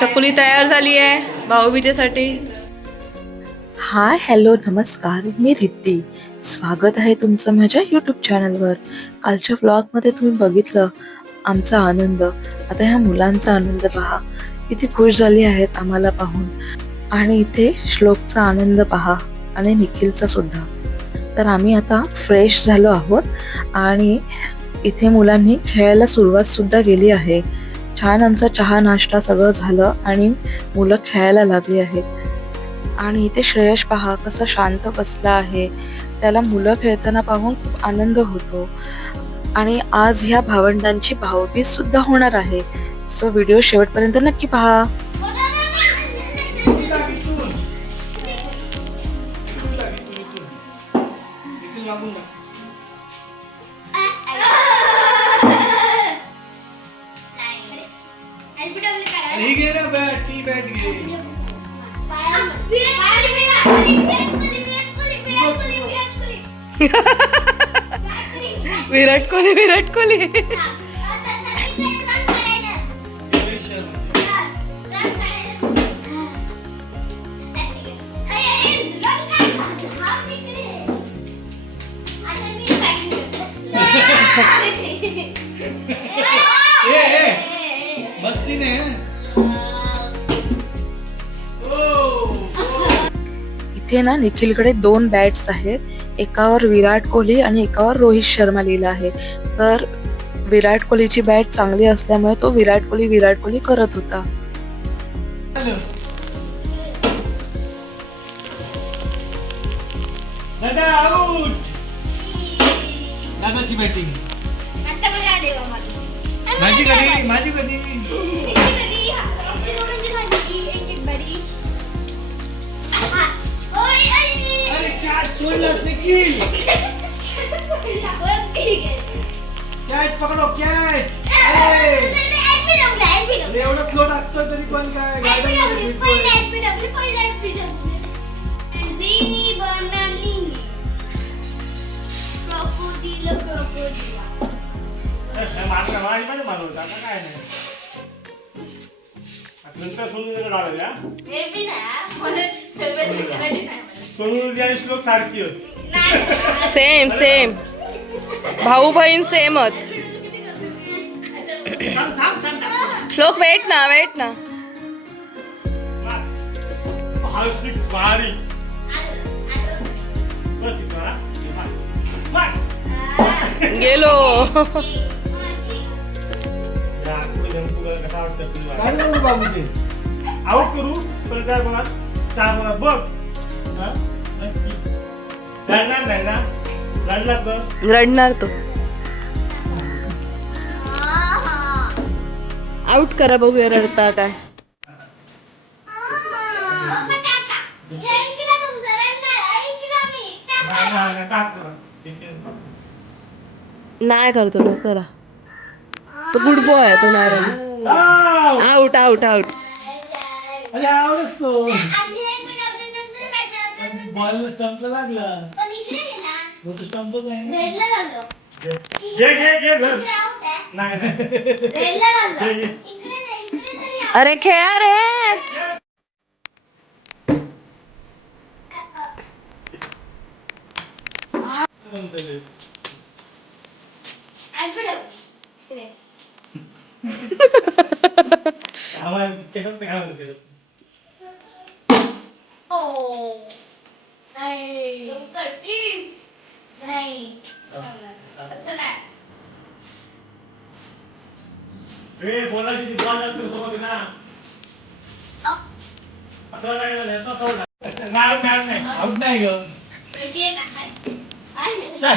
चकुली तयार झाली आहे भाऊबीजेसाठी. हाय हॅलो नमस्कार, मी रिद्धी. स्वागत आहे तुमचं माझ्या यूट्यूब चॅनलवर. कालच्या व्लॉगमध्ये तुम्ही बघितलं आमचा आनंद. आता ह्या मुलांचा आनंद पहा, किती खुश झाली आहेत आम्हाला पाहून. आणि इथे श्लोकचा आनंद पहा आणि निखिलचा सुद्धा. तर आम्ही आता फ्रेश झालो आहोत आणि इथे मुलांनी खेळायला सुरुवात सुद्धा केली आहे. छान आमचा चहा नाश्ता सगळं झालं आणि मुलं खेळायला लागली आहेत. आणि इथे श्रेयश पहा कसा शांत बसला आहे. त्याला मुलं खेळताना पाहून खूप आनंद होतो. आणि आज ह्या भावंडांची भाऊबीज सुद्धा होणार आहे. सो व्हिडिओ शेवटपर्यंत नक्की पहा. विराट कोहली विराट कोहली. इथे ना निखिलकडे 2 बॅट्स आहेत. एकावर विराट कोहली आणि एकावर रोहित शर्मा लिहिलं आहे. तर विराट कोहलीची बॅट चांगली असल्यामुळे तो विराट कोहली करत होता. दादा आउट. दादाची बॅटिंग. माझी कधी अरे कॅच सोडलास निखिल. कॅच पकडो कॅच. एवढं फ्लो टाकतो तरी पण काय श्लोक सारखी सेम सेम भाऊ बहीण सेमच. श्लोक वेट ना. गेलो. आउट करू पण काय बघा चार बघा बघ. रडणार तो. आउट करा बघूया रडता काय. नाही करतो तो करा. तो गुड बॉय आहे तो. नाही रडणार. Out out out. अरे आवडच तो बॉल स्टंपला लागला. स्टंपच आहे. अरे खेळा रे.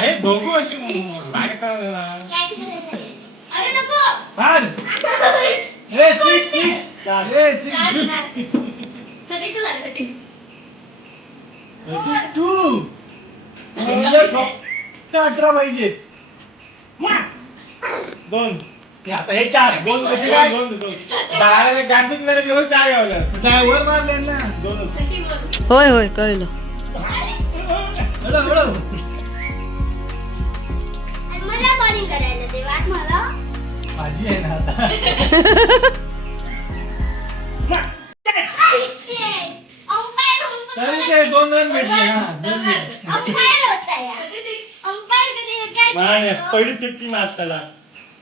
हे दोघं अशी फक्त 18 पाहिजे. 2 आता हे 4 2 कसे काय 12 गांधीला दिवस 4 घ्यावं वर मारले ना 2. होय होय कळलं. माझी आहे ना आता. दोनच भेटले पहिली चिठ्ठी मार त्याला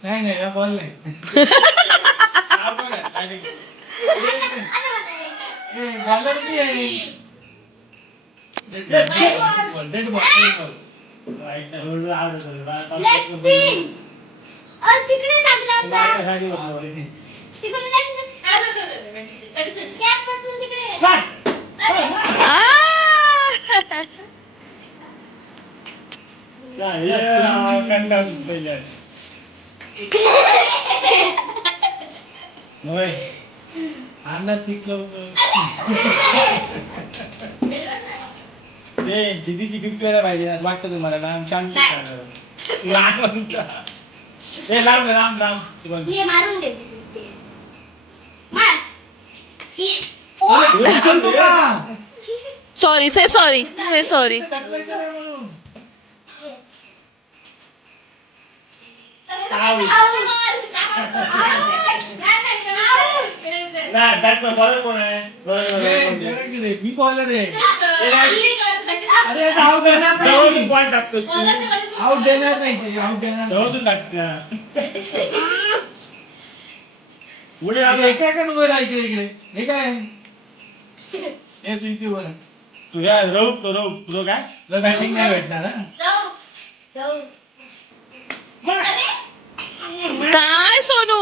नाही बॉल नाही अन्ना शिकलो दीदीची गिफ्ट करायला पाहिजे वाटतं तुम्हाला लांब छान लांब लांब लांब सॉरी से सॉरी से सॉरी. कोण आहे मी बॉलर आहे आउट देणार नाही आउट देणार जवळून टाकत्या पुढे काय का नको इकडे इकडे हे काय हे तू ह्या रो काय बॅटिंग नाही भेटणार काय सोनू.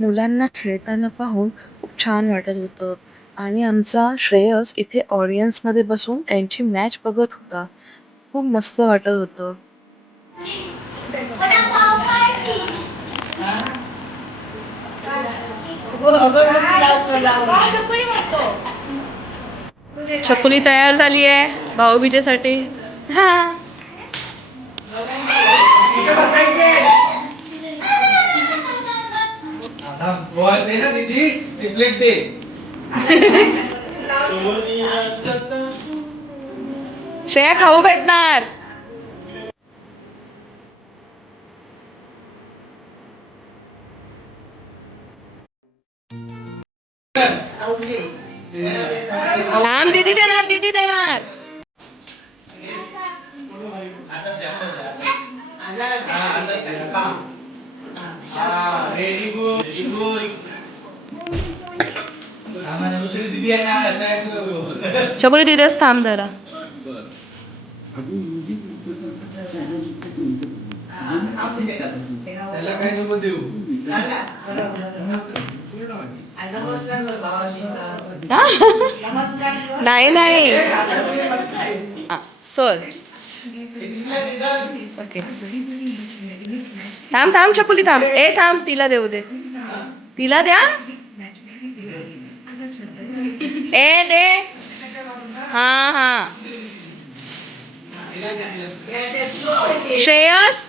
मुलांना खेळताना पाहून खूप छान वाटत होतं आणि आमचा श्रेयस इथे ऑडियन्समध्ये बसून त्यांची मॅच बघत होता. खूप मस्त वाटत होतं. छकुली तयार झाली आहे भाऊबीजेसाठी. हा श्रेया खाऊ भेटणार. थांब दीदी देणार दीदी देणार. छकुली तिथेच थांब जरा. त्याला काय नको देऊ नाही नाही सोल. ओके थांब थांब छकुली थांब. ए थांब तिला देऊ दे. तिला द्या. ए दे. हा हा श्रेयस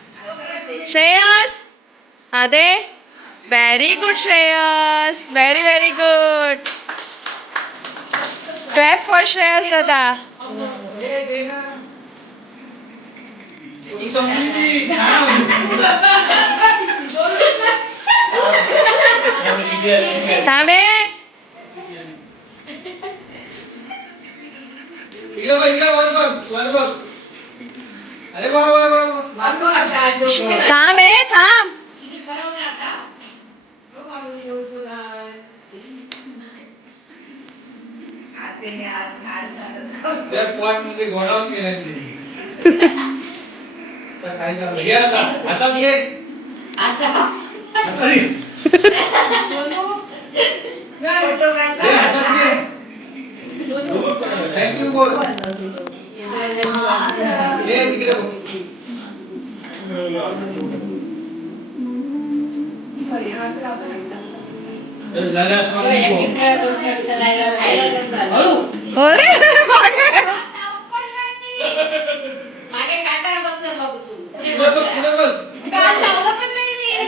श्रेयस हा दे. Very good Shreyas. Very very good. Clap for Shreyas दादा. थांबे. थांब ए थांब. थँक्यू बोल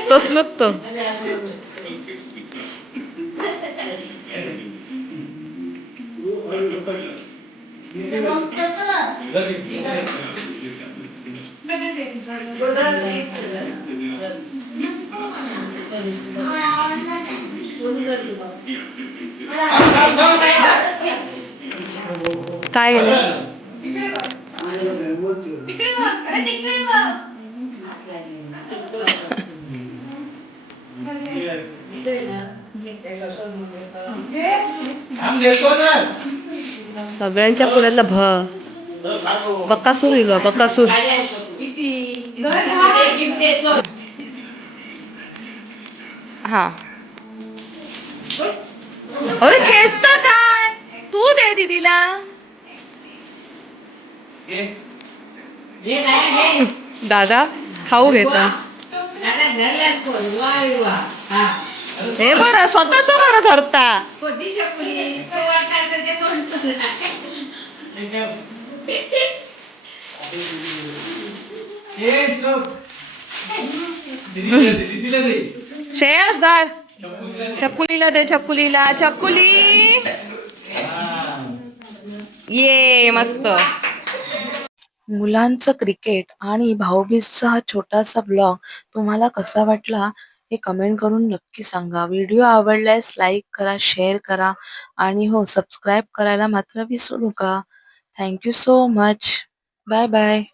तसलंच तर. काय गेलं? आम देतो ना. सगळ्यांच्या पुण्यातला बक्कासूर येईल बक्कासूर. हा अरे खेचत काय तू दे दीदीला. दादा खाऊ घेता. हे बरं स्वतः तो बरं धरता. श्रेयस दार चकुलीला दे चकुली. ये मस्त. मुलांचं क्रिकेट आणि भाऊबीजचा हा छोटासा ब्लॉग तुम्हाला कसा वाटला हे कमेंट करून नक्की सांगा. व्हिडिओ आवडल्यास लाईक करा, शेअर करा आणि हो सबस्क्राईब करायला मात्र विसरू नका. Thank you so much. Bye bye.